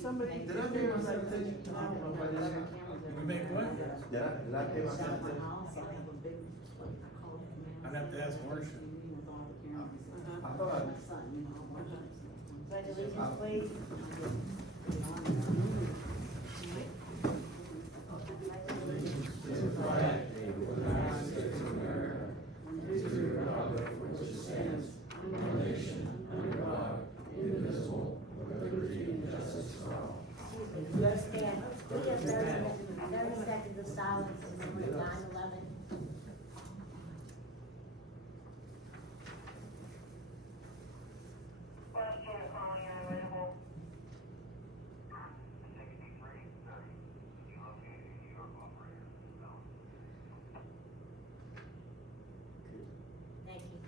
somebody. Did I pay my sanitation? I don't know if I did. You make what? Did I pay my sanitation? I'd have to ask Marcia. I thought I. Pledge allegiance, please. To the flag of the United States of America, and to the republic for which it stands, one nation, under God, indivisible, with liberty and justice for all. Let's stand. We have 30 seconds of silence in memory of 9/11. Thank you.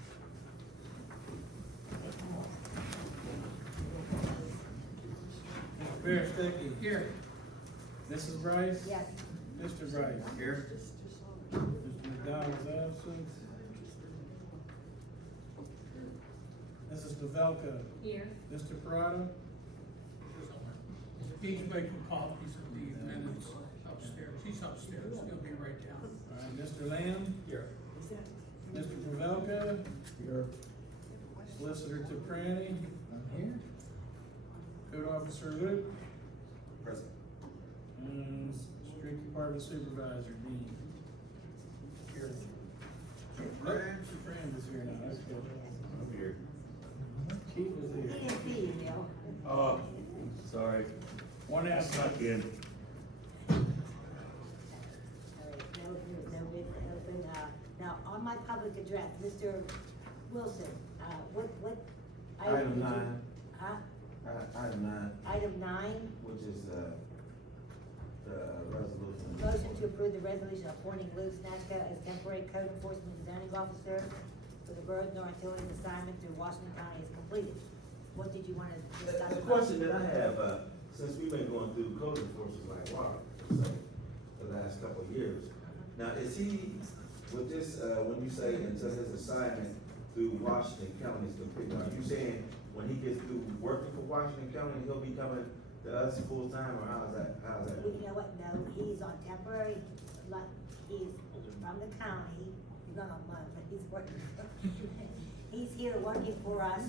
Berestecky. Here. Mrs. Brice? Yes. Mr. Brice? Here. Mr. McDowell is absent. Mrs. Pavelko? Here. Mr. Perrotta? He's making copies of the minutes upstairs. He's upstairs. He'll be right down. All right, Mr. Lamb? Here. Mr. Pavelko? Here. Solicitor Toprani? I'm here. Code Officer Luke? Present. And Street Department Supervisor Dean? Here. Rands is here now, that's good. I'm here. Chief is He here. didn't see you, Neal. Oh, sorry. One absent. in. All right, no business. Now, on my public address, Mr. Wilson, what? Item did you- 9. Huh? Item 9, Item 9, which is, the resolution. motion to approve the resolution appointing Lou Snatchko as temporary code enforcement and zoning officer for the Borough of North until his assignment through Washington County is completed. What did you want to discuss? The question that I have, since we've been going through code enforcement like water, so, the last couple of years. Now, is he, with this, when you say until his assignment through Washington County is complete, are you saying when he gets through working for Washington County, he'll be coming to us full time, or how's that? You know what, no, he's on temporary, like, he's from the county, he's not on month, but he's working. He's here working for us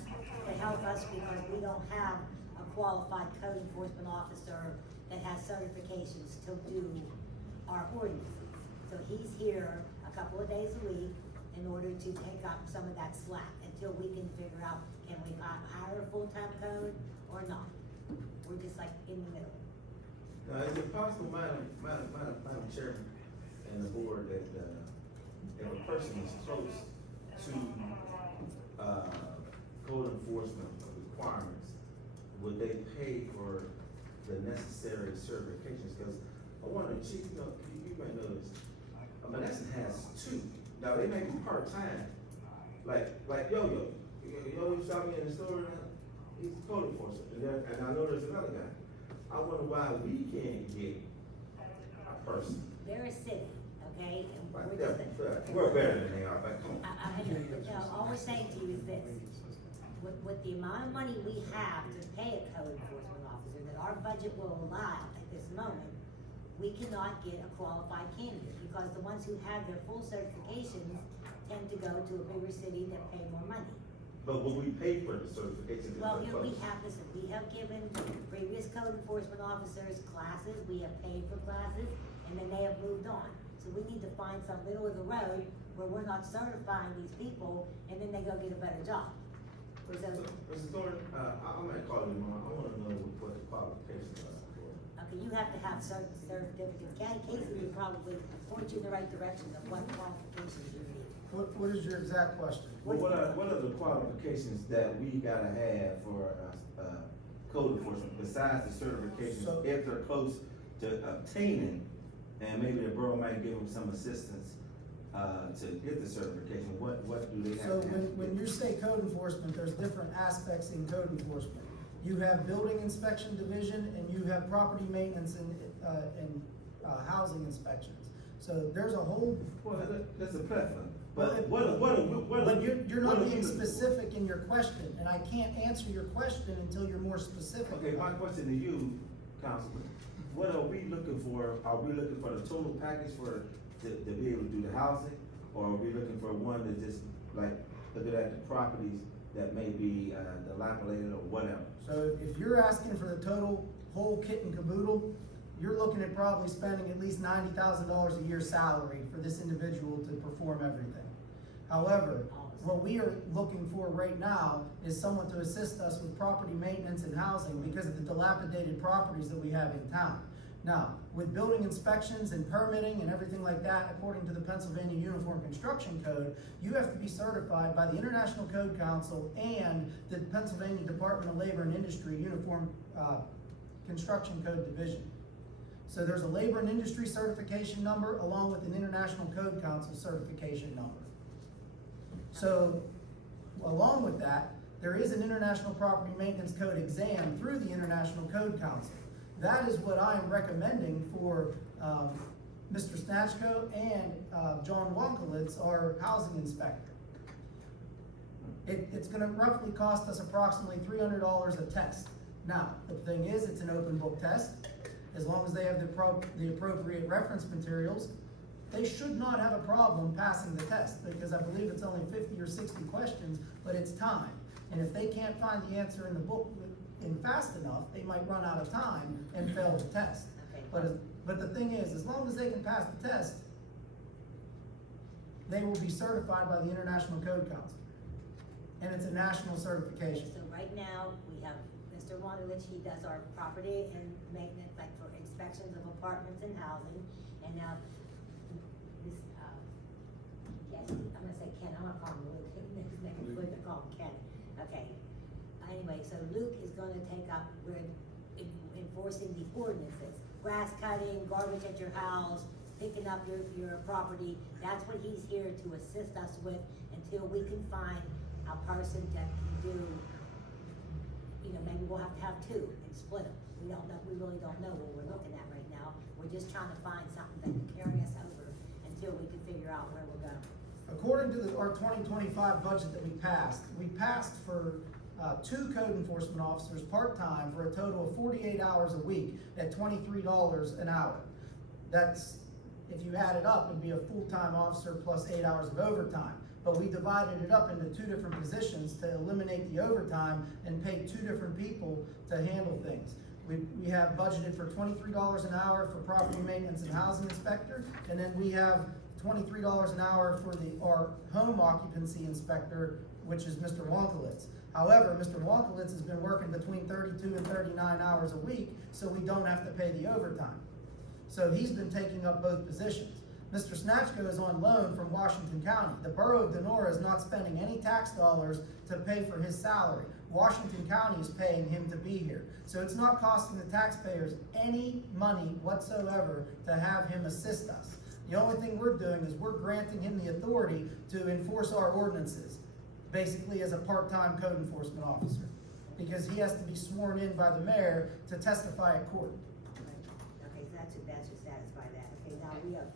to help us because we don't have a qualified code enforcement officer that has certifications to do our ordinances. So he's here a couple of days a week in order to take up some of that slack until we can figure out, can we hire a full-time code or not? We're just like in the middle. Now, is it possible, Madam Chairman and the board, that, if a person is close to, code enforcement requirements, would they pay for the necessary certifications? Because I wonder, Chief, you know, you may know this, Menneson has 2. Now, they may be part-time, like Yo-Yo. Yo-Yo saw me in the store, he's a code enforcement, and I know there's another guy. I wonder why we can't get a person. They're a city, okay? And Like, we're they're, just we're better than they are, but come on. all we're saying to you is this, with the amount of money we have to pay a code enforcement officer that our budget will allow at this moment, we cannot get a qualified candidate, because the ones who have their full certifications tend to go to a bigger city that pay more money. But when we pay for the certification, Well, you know, we have given previous code enforcement officers classes, we have paid for classes, and then they have moved on. So we need to find some middle of the road where we're not certifying these people, and then they go get a better job. Mr. Thornton, I'm gonna call you tomorrow, I wanna know what the qualifications are for. Okay, you have to have certain certificates. Casey would probably point you in the right direction of what qualifications you need. What is your exact question? Well, what are the qualifications that we gotta have for, code enforcement, besides the certifications, So- if they're close to obtaining, and maybe the borough might give them some assistance, to get the certification, what do they have So to have? when you say code enforcement, there's different aspects in code enforcement. You have building inspection division and you have property maintenance and housing inspections. So there's a whole. Well, that's a plethora, Well, but what? But you're not what are being the- specific in your question, and I can't answer your question until you're more specific. Okay, my question to you, Councilman, what are we looking for? Are we looking for the total package to be able to do the housing? Or are we looking for one that just, like, looking at the properties that may be dilapidated or whatever? So if you're asking for the total whole kit and caboodle, you're looking at probably spending at least $90,000 a year salary for this individual to perform everything. However, what we are looking for right now is someone to assist us with property maintenance and housing because of the dilapidated properties that we have in town. Now, with building inspections and permitting and everything like that, according to the Pennsylvania Uniform Construction Code, you have to be certified by the International Code Council and the Pennsylvania Department of Labor and Industry Uniform Construction Code Division. So there's a labor and industry certification number along with an International Code Council certification number. So, along with that, there is an International Property Maintenance Code exam through the International Code Council. That is what I am recommending for Mr. Snatchko and John Wonkolitz, our housing inspector. It's gonna roughly cost us approximately $300 a test. Now, the thing is, it's an open book test. As long as they have the appropriate reference materials, they should not have a problem passing the test, because I believe it's only 50 or 60 questions, but it's time. And if they can't find the answer in the book in fast enough, they might run out of time and fail the test. Okay. But the thing is, as long as they can pass the test, they will be certified by the International Code Council. And it's a national certification. So right now, we have Mr. Wandelich, he does our property and maintenance, like for inspections of apartments and housing. And now, this, yes, I'm gonna say Ken, I'm gonna call him Luke, his name is Luke, I call him Ken. Okay, anyway, so Luke is gonna take up, we're enforcing the ordinances. Grass cutting, garbage at your house, picking up your property, that's what he's here to assist us with until we can find a person that can do, you know, maybe we'll have to have two and split them. We don't know, we really don't know what we're looking at right now. We're just trying to find something that can carry us over until we can figure out where we're going. According to our 2025 budget that we passed for 2 code enforcement officers part-time for a total of 48 hours a week at $23 an hour. That's, if you add it up, it'd be a full-time officer plus 8 hours of overtime. But we divided it up into 2 different positions to eliminate the overtime and pay 2 different people to handle things. We have budgeted for $23 an hour for property maintenance and housing inspector, and then we have $23 an hour for our home occupancy inspector, which is Mr. Wonkolitz. However, Mr. Wonkolitz has been working between 32 and 39 hours a week, so we don't have to pay the overtime. So he's been taking up both positions. Mr. Snatchko is on loan from Washington County. The Borough of Donora is not spending any tax dollars to pay for his salary. Washington County is paying him to be here. So it's not costing the taxpayers any money whatsoever to have him assist us. The only thing we're doing is we're granting him the authority to enforce our ordinances, basically as a part-time code enforcement officer, because he has to be sworn in by the mayor to testify at court. Okay, so that should satisfy that. Okay, now we have,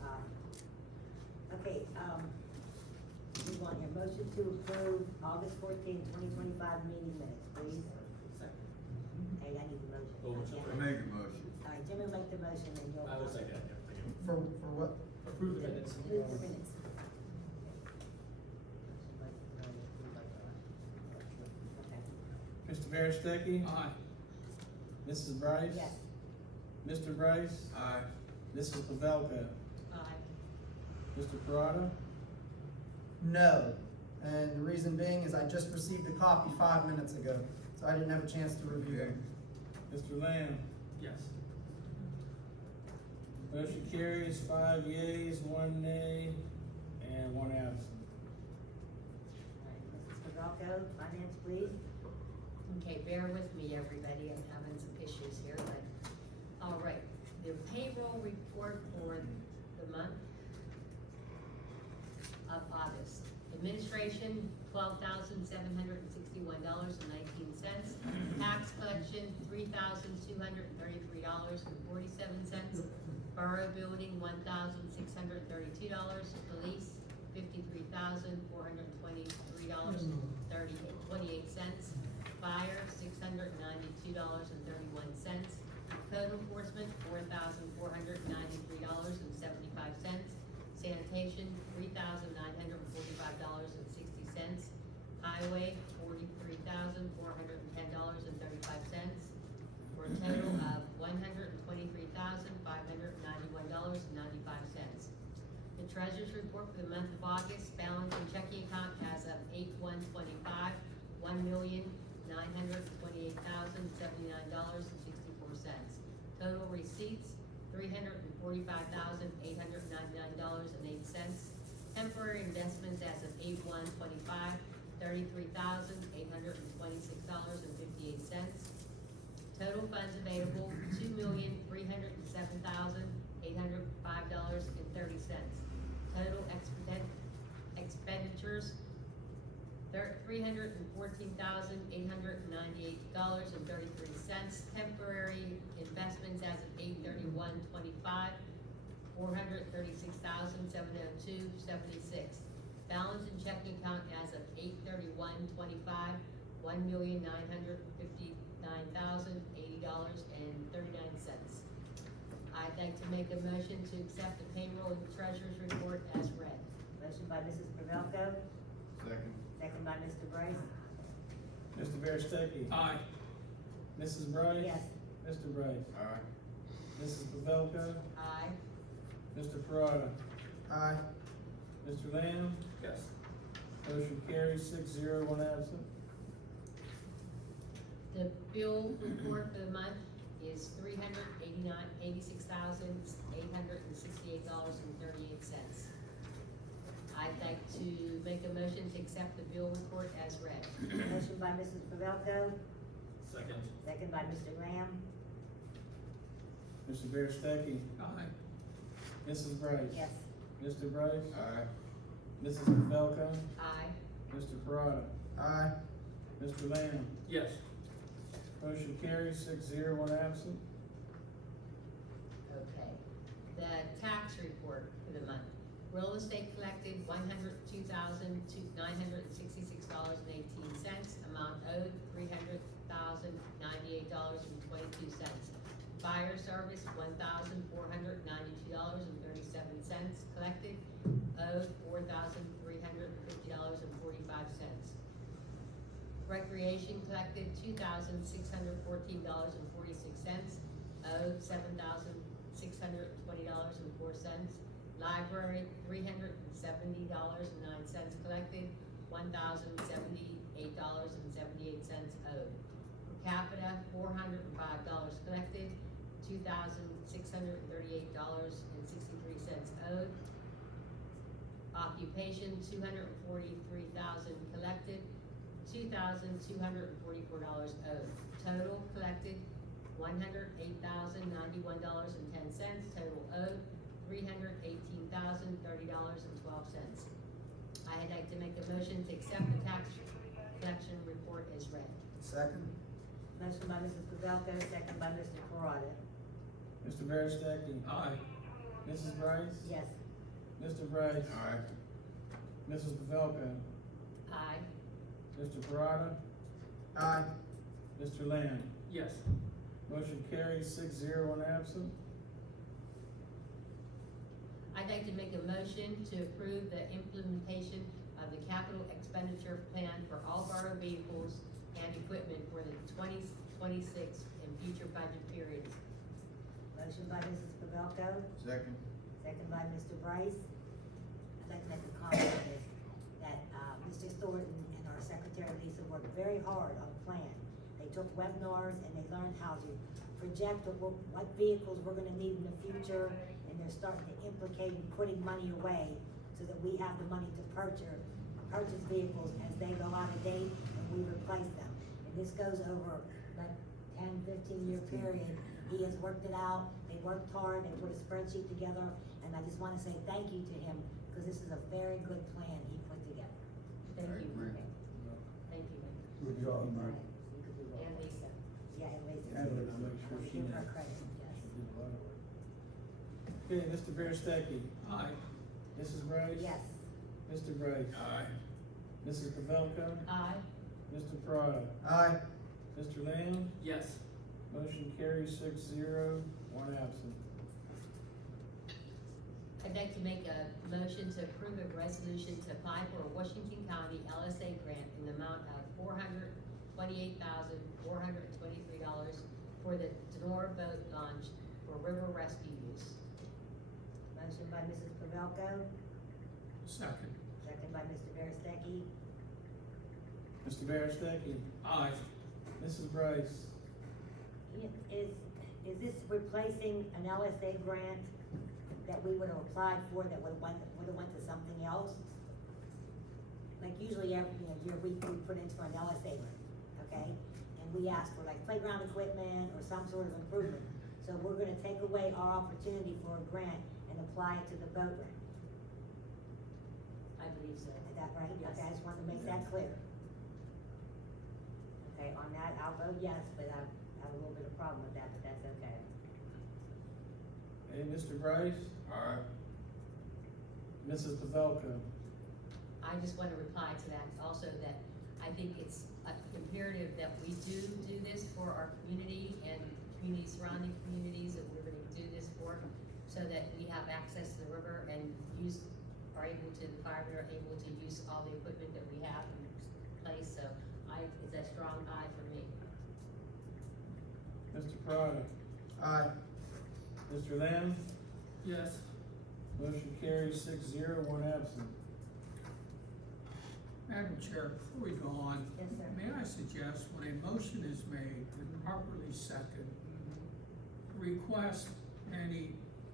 we want your motion to approve August 14, 2025 meeting minutes, please. Hey, I need the motion. I make a motion. All right, Jimmy will make the motion and you'll. I will second that, yeah, thank you. For what? Approve the minutes. Approve the minutes. Okay. Mr. Berestecky? Aye. Mrs. Brice? Yes. Mr. Brice? Aye. Mrs. Pavelko? Aye. Mr. Perrotta? No. And the reason being is I just received a copy 5 minutes ago, so I didn't have a chance to review it. Mr. Lamb? Yes. Motion carries 5 yeas, 1 nay, and 1 absent. All right, Mrs. Pavelko, finance, please. Okay, bear with me, everybody, I'm having some issues here, but, all right, the payroll report for the month of August. Administration, $12,761.19. Tax collection, $3,233.47. Borough building, $1,632. Police, $53,423.28. Fire, $692.31. Code $45.60. Highway, $43,410.35, for a total of $123,591.95. The treasurer's report for the month of August, balance in checking account as of 8/1/25, $1,928,079.64. Total receipts, $345,899.08. Temporary investments as of 8/1/25, $33,826.58. Total funds available, $2,307,805.30. Total expenditures, $314,898.33. Temporary investments as of 8/31/25, $436,702.76. Balance in checking account as of 8/31/25, $1,959,080.39. I'd like to make a motion to accept the payroll and treasurer's report as read. Motion by Mrs. Pavelko, Second. second by Mr. Brice. Mr. Berestecky. Aye. Mrs. Brice. Yes. Mr. Brice. Aye. Mrs. Pavelko. Aye. Mr. Perrotta. Aye. Mr. Lamb. Yes. Motion carries 6-0, one absent. The bill report for the month is $386,868.38. I'd like to make a motion to accept the bill report as read. Motion by Mrs. Pavelko, Second. second by Mr. Lamb. Mr. Berestecky. Aye. Mrs. Brice. Yes. Mr. Brice. Aye. Mrs. Pavelko. Aye. Mr. Perrotta. Aye. Mr. Lamb. Yes. Motion carries 6-0, one absent. Okay. The tax report for the month. Real estate collected $102,966.18. Amount owed $300,098.22. Fire service $1,492.37. Collected owed $4,350.45. Recreation collected $2,614.46. Owed $7,620.04. Library $370.09. Collected $1,078.78 owed. Per capita $405 collected, $2,638.63 owed. Occupation $243,000 collected, $2,244 owed. Total collected $108,091.10. Total owed $318,030.12. I'd like to make a motion to accept the tax collection report as read. Second. Motion by Mrs. Pavelko, second by Mr. Perrotta. Mr. Berestecky. Aye. Mrs. Brice. Yes. Mr. Brice. Aye. Mrs. Pavelko. Aye. Mr. Perrotta. Aye. Mr. Lamb. Yes. Motion carries 6-0, one absent. I'd like to make a motion to approve the implementation of the capital expenditure plan for all borough vehicles and equipment for the 2026 and future budget periods. Motion by Mrs. Pavelko, Second. second by Mr. Brice. I'd like to make a comment on this, that, Mr. Thornton and our Secretary Lisa worked very hard on the plan. They took webinars and they learned how to project what vehicles we're gonna need in the future, and they're starting to implicate and putting money away so that we have the money to purchase vehicles as they go out of date and we replace them. And this goes over like 10, 15-year period. He has worked it out, they worked hard, they put a spreadsheet together, and I just wanna say thank you to him, because this is a very good plan he put together. Thank you. agree. Thank you. Good job, Mike. And Lisa. Yeah, and Lisa. And Lisa, make sure she Give her knows. credit, yes. She did a lot of work. Okay, Mr. Berestecky. Aye. Mrs. Brice. Yes. Mr. Brice. Aye. Mrs. Pavelko. Aye. Mr. Perrotta. Aye. Mr. Lamb. Yes. Motion carries 6-0, one absent. I'd like to make a motion to approve a resolution to apply for a Washington County LSA grant in the amount of $428,423 for the Donora boat launch for river rescue use. Motion by Mrs. Pavelko, Second. second by Mr. Berestecky. Mr. Berestecky, Aye. Mrs. Brice, Is this replacing an LSA grant that we would have applied for that would have went to something else? Like usually every, year we put into an LSA grant, okay? And we ask for like playground equipment or some sort of improvement. So we're gonna take away our opportunity for a grant and apply it to the boat ramp. I believe so. Is that right? Yes. Okay, I just wanted to make that clear. Okay, on that, I'll vote yes, but I have a little bit of problem with that, but that's okay. and Mr. Brice, Aye. Mrs. Pavelko. I just want to reply to that also that I think it's imperative that we do this for our community and surrounding communities that we're gonna do this for, so that we have access to the river and the firemen are able to use all the equipment that we have in place, so it's a strong aye for me. Mr. Perrotta, Aye. Mr. Lamb, Yes. motion carries 6-0, one absent. Madam Chair, before we go on. Yes, sir. May I suggest when a motion is made and properly seconded, request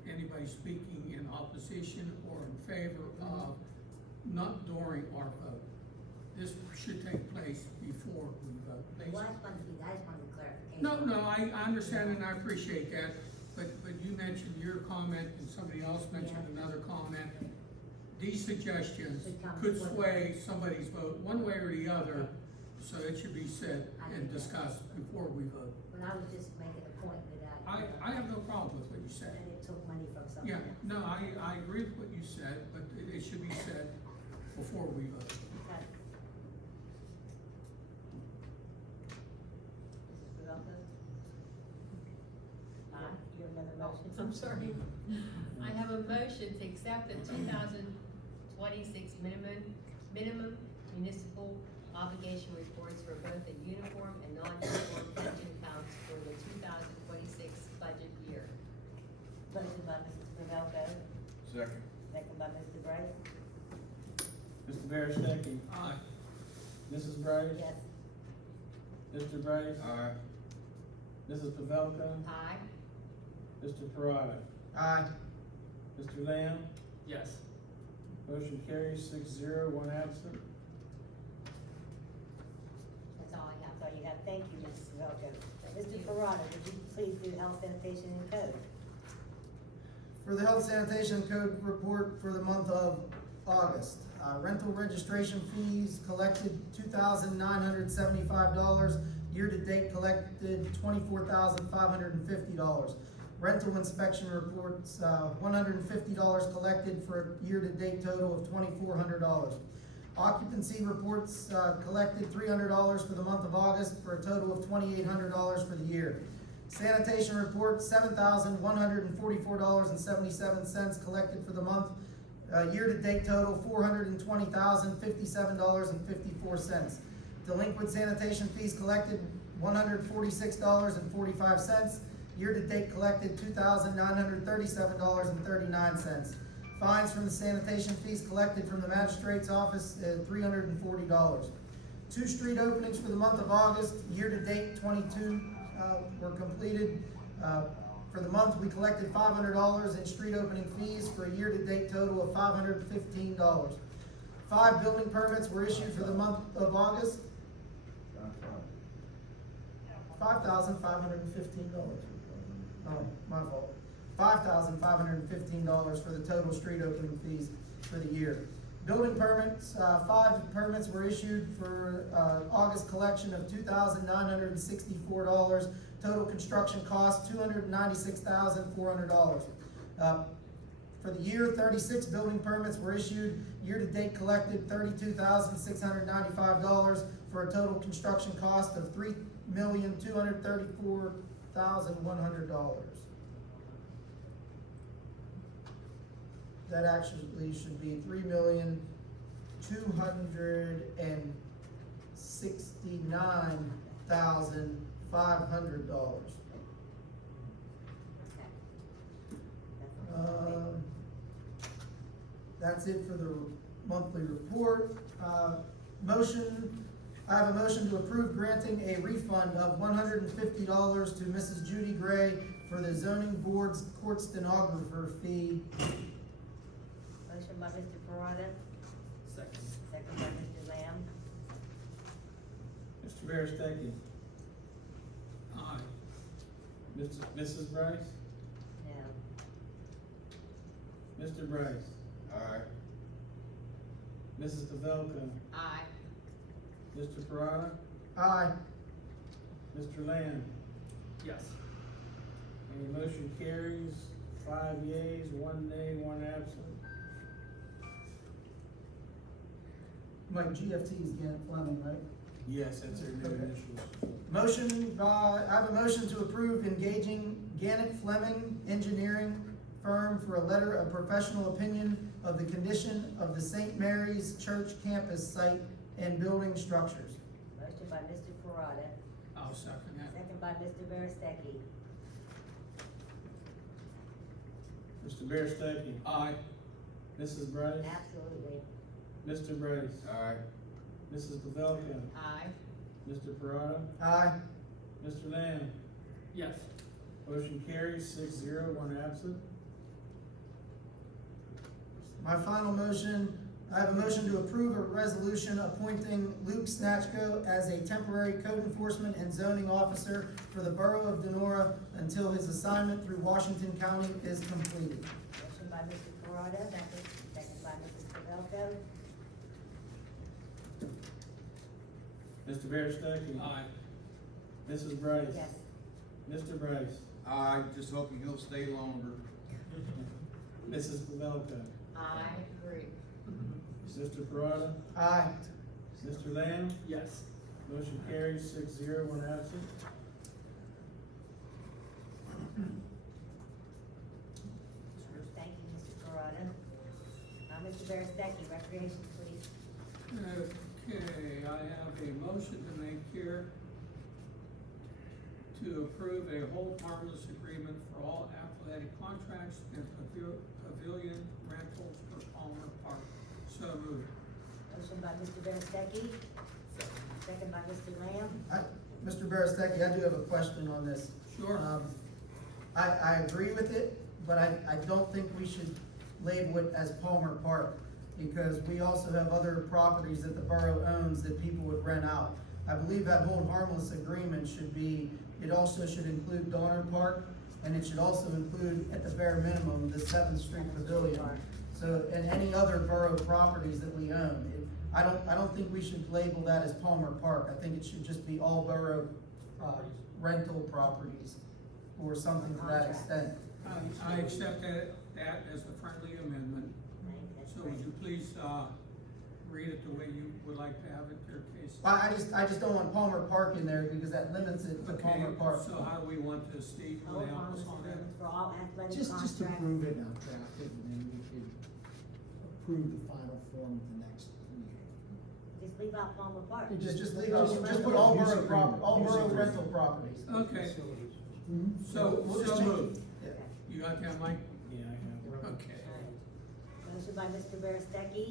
anybody speaking in opposition or in favor of not during our vote. This should take place before we vote. Well, I just wanted clarification. No, I understand and I appreciate that, but you mentioned your comment and somebody else mentioned another comment. These suggestions could sway somebody's vote one way or the other, so it should be said and discussed before we vote. But I was just making a point that I have no problem with what you said. that it took money from somewhere Yeah, else. no, I agree with what you said, but it should be said before we vote. Okay. Mrs. Pavelka? Aye. You have another motion? I'm sorry. I have a motion to accept the 2026 minimum municipal obligation reports for both the uniform and non-uniform pension accounts for the 2026 budget year. Motion by Mrs. Pavelka, Second. second by Mr. Brice. Mr. Berestecky, Aye. Mrs. Brice, Yes. Mr. Brice, Aye. Mrs. Pavelko, Aye. Mr. Perrotta, Aye. Mr. Lamb, Yes. motion carries 6-0, one absent. That's all I have. That's all you have. Thank you, Mrs. Pavelka. Mr. Perrotta, would you please do health, sanitation, and code? For the Health Sanitation Code report for the month of August, rental registration fees collected $2,975. Year-to-date collected $24,550. Rental inspection reports, $150 collected for a year-to-date total of $2,400. Occupancy reports, collected $300 for the month of August for a total of $2,800 for the year. Sanitation reports, $7,144.77 collected for the month. Year-to-date total, $420,057.54. Delinquent sanitation fees collected, $146.45. Year-to-date collected, $2,937.39. Fines from the sanitation fees collected from the magistrate's office, $340. 2 street openings for the month of August, year-to-date 22 were completed. For the month, we collected $500 in street opening fees for a year-to-date total of $515. 5 building permits were issued for the month of August, $5,515. Oh, my fault. $5,515 for the total street opening fees for the year. Building permits, 5 permits were issued for, August collection of $2,964. Total construction cost, $296,400. For the year, 36 building permits were issued. Year-to-date collected $32,695 for a total construction cost of $3,234,100. that actually should be $3,269,500. Okay. That's all. That's it for the monthly report. I have a motion to approve granting a refund of $150 to Mrs. Judy Gray for the zoning board's court stenographer fee. Motion by Mr. Perrotta, Second. second by Mr. Lamb. Mr. Berestecky. Aye. Mrs. Brice. No. Mr. Brice. Aye. Mrs. Pavelko. Aye. Mr. Perrotta. Aye. Mr. Lamb. Yes. Any motion carries, 5 yeas, 1 nay, 1 absent. Mike, GFT is Gannett Fleming, right? Yes, that's her new Okay. initials. I have a motion to approve engaging Gannett Fleming Engineering Firm for a letter of professional opinion of the condition of the St. Mary's Church campus site and building structures. Motion by Mr. Perrotta, I'll second that. second by Mr. Berestecky. Mr. Berestecky. Aye. Mrs. Brice. Absolutely. Mr. Brice. Aye. Mrs. Pavelko. Aye. Mr. Perrotta. Aye. Mr. Lamb. Yes. Motion carries 6-0, 1 absent. My final motion, I have a motion to approve a resolution appointing Luke Snatchko as a temporary code enforcement and zoning officer for the Borough of Donora until his assignment through Washington County is completed. Motion by Mr. Perrotta, second by Mrs. Pavelko. Mr. Berestecky. Aye. Mrs. Brice. Yes. Mr. Brice. Aye, just hoping he'll stay longer. Mrs. Pavelko. I agree. Mr. Perrotta. Aye. Mr. Lamb. Yes. Motion carries 6-0, 1 absent. Thank you, Mr. Perrotta. Mr. Berestecky, recreation, please. Okay, I have a motion to make here to approve a hold harmless agreement for all athletic contracts and pavilion rentals for Palmer Park. So moved. Motion by Mr. Berestecky, second by Mr. Lamb. Mr. Berestecky, I do have a question on this. Sure. I agree with it, but I don't think we should label it as Palmer Park, because we also have other properties that the borough owns that people would rent out. I believe that hold harmless agreement should be, it also should include Donner Park, and it should also include, at the bare minimum, the 7th Street Pavilion. So, and any other borough properties that we own. I don't think we should label that as Palmer Park. I think it should just be all borough, rental properties, or something to that extent. I accept that as a friendly amendment. So would you please, read it the way you would like to have it, your case? I just don't want Palmer Park in there, because that limits it to Okay, Palmer Park. so how do we want to, Steve, will Hold you help us harmless on that? agreement for all athletic Just contracts. approve it, and I'll draft it, and then we could approve the final form at the next meeting. Just leave out Palmer Park. Just leave out, just put all Use borough agreement. all Use borough agreement. rental properties. Okay, So we'll just so change moved. it. Yeah. You got that, Mike? Yeah, I have. Okay. Alright. Motion by Mr. Berestecky,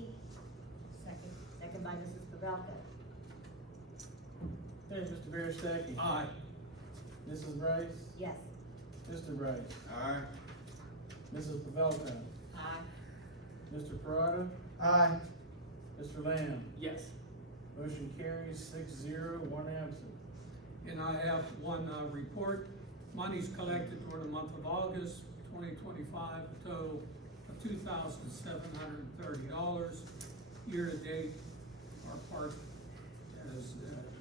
second by Mrs. Pavelka. Hey, Mr. Berestecky. Aye. Mrs. Brice. Yes. Mr. Brice. Aye. Mrs. Pavelko. Aye. Mr. Perrotta. Aye. Mr. Lamb. Yes. Motion carries 6-0, 1 absent. And I have one, report. Monies collected during the month of August 2025, a total of $2,730. Year-to-date, our park has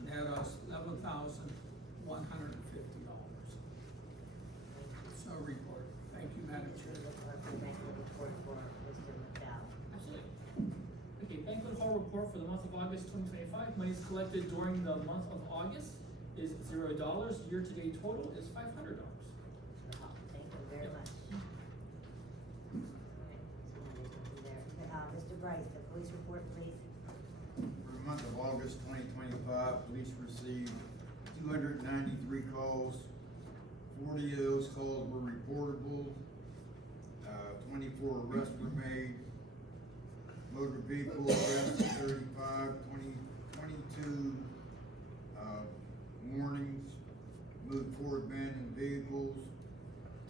net us $11,150. So report. Thank you, Madam Chair. Thank you, report for Mr. McDowell. Absolutely. Okay, banquet hall report for the month of August 2025. Monies collected during the month of August is $0. Year-to-date total is $500. Thank you very much. Alright, so now there's Police report, please. For the month of August 2025, police received 293 calls. 40 of those calls were reportable. 24 arrests were made. Motor vehicle arrests 35, 22 warnings. Moved forward abandoned vehicles.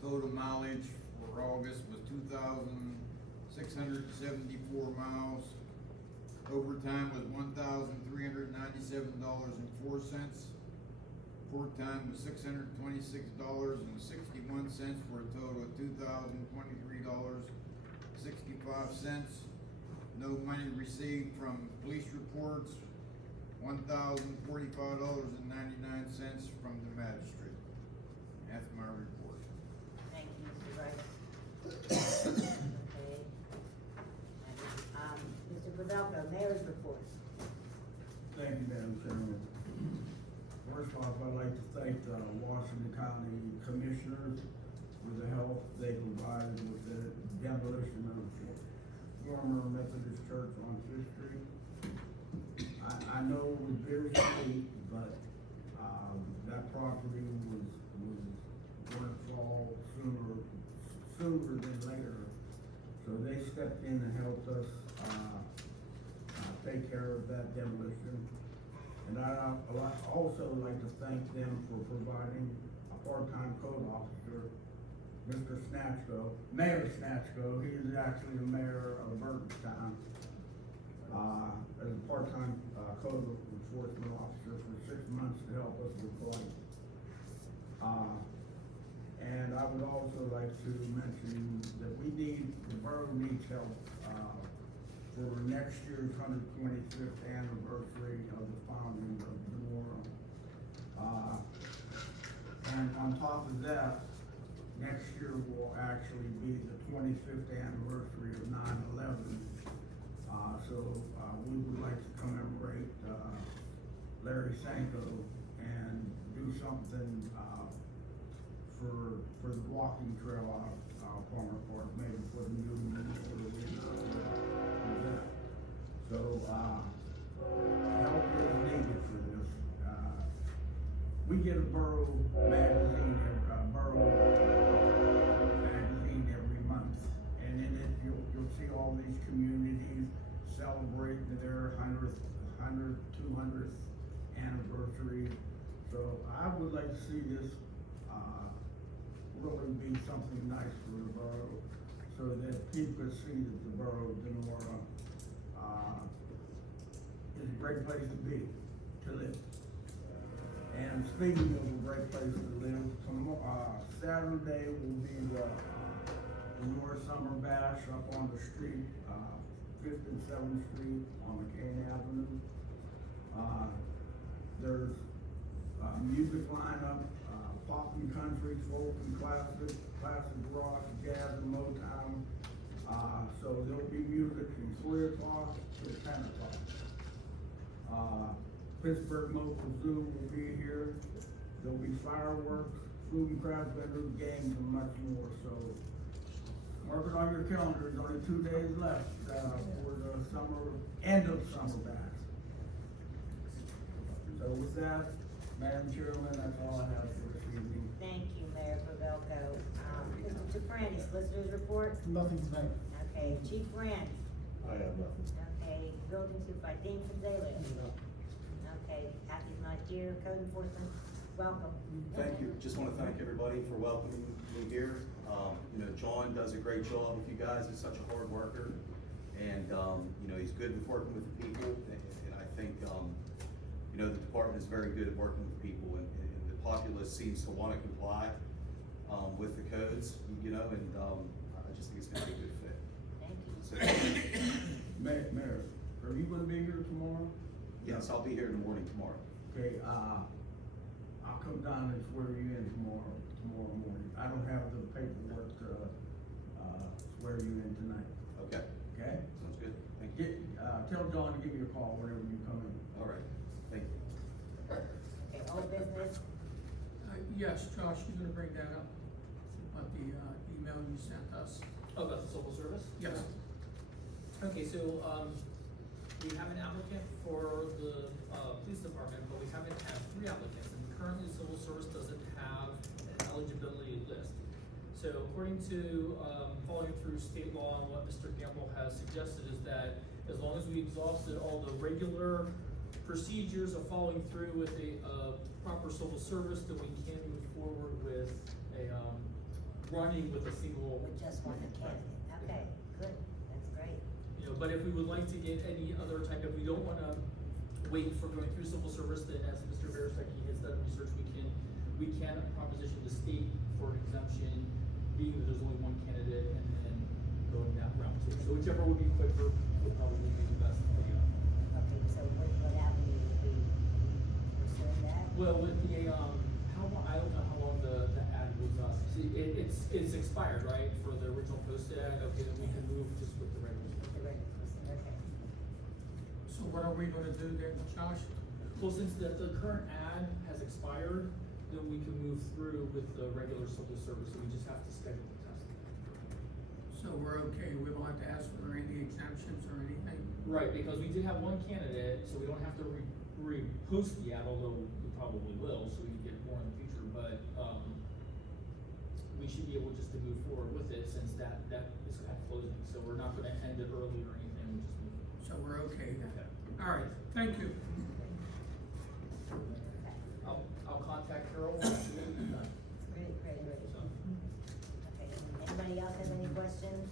Total mileage for August was 2,674 miles. Overtime was $1,397.04. Court time was $626.61 for a total of $2,023.65. No money received from police reports, $1,045.99 from the magistrate. That's my report. Thank you, Mr. Brice. Okay. Mr. Pavelko, mayor's report. Thank you, Madam Chairman. First off, I'd like to thank the Washington County Commissioners for the help they provided with the demolition of former Methodist Church on Fifth Street. I know it was bittersweet, but, that property was going to fall sooner than later. So they stepped in and helped us, take care of that demolition. And I'd also like to thank them for providing a part-time code officer, Mr. Snatchko, Mayor Snatchko. He is actually the mayor of Burtonstown, as a part-time code enforcement officer for 6 months to help us with blight. And I would also like to mention that the borough needs help, for next year's 125th anniversary of the founding of Donora. And on top of that, next year will actually be the 25th anniversary of 9/11. So we would like to commemorate Larry Sanko and do something for the walking trail out Palmer Park, maybe put a new So, help is needed for this. We get a borough magazine every month, and in it, you'll see all these communities celebrating their 200th anniversary. So I would like to see this, really be something nice for the borough, so that people could see that the borough of Donora is a great place to live. And speaking of a great place to live, Saturday will be the Donora Summer Bash up on the street, 5th and 7th Street on McCain Avenue. There's music lineup, pop and country, folk and classic rock, jazz and Motown. So there'll be music from 3 o'clock to 10 o'clock. Pittsburgh Local Zoo will be here. There'll be fireworks, food and craft vendors, games, and much more. So mark it on your calendar. There's only 2 days left for the end of summer bash. So with that, Madam Chairman, that's all I have for this evening. Thank you, Mayor Pavelko. Mr. Toprani, solicitor's report. Nothing tonight. Okay, Chief Rands. I have nothing. Okay, building supervisor, Dean Fronzaglio. Okay, Patsy's not here, code enforcement, welcome. Thank you. Just want to thank everybody for welcoming me here. John does a great job with you guys. He's such a hard worker. And, he's good with working with people. And I think, the department is very good at working with people. And the populace seems to want to comply with the codes, and I just think it's going to be a good fit. Thank you. So, Mayor, are you gonna be here tomorrow? yes, I'll be here in the morning tomorrow. Okay, I'll come down and swear you in tomorrow morning. I don't have the paperwork to, swear you in tonight, Okay, okay? sounds good. Thank you. Tell John to give you a call whenever you come in. All right, thank you. Okay, old business, Yes, Josh, you're gonna bring that up, about the, email you sent us? Oh, about the civil service? Yes. Okay, so, We have an applicant for the, police department, but we haven't had 3 applicants, and currently civil service doesn't have an eligibility list. So according to, following through state law and what Mr. Gamble has suggested is that as long as we exhausted all the regular procedures of following through with a, proper civil service, then we can move forward with a, running with a single. With just one candidate, okay, good, that's great. You know, but if we would like to get any other type, if we don't wanna wait for going through civil service, then as Mr. Berestecky has done research, we can proposition the state for an exemption, being that there's only one candidate, and then going that route too. So whichever would be quicker would probably be the best idea. Okay, so what avenue would we pursue that? Well, with the, how long, I don't know how long the ad was up. See, it's expired, right, for the original posted ad, okay, then we can move just with the regular. With the regular person, okay. So what are we gonna do then, Josh? Well, since the current ad has expired, then we can move through with the regular civil service, so we just have to schedule the test. So we're okay, we don't have to ask for any exemptions or anything? Right, because we did have one candidate, so we don't have to repost the ad, although we probably will, so we can get more in the future, but, we should be able just to move forward with it since that is at closing, so we're not gonna end it early or anything, we just move. So we're okay then? Okay. All right, thank you. I'll contact Carol when she is done. Great. So. Okay, anybody else have any questions?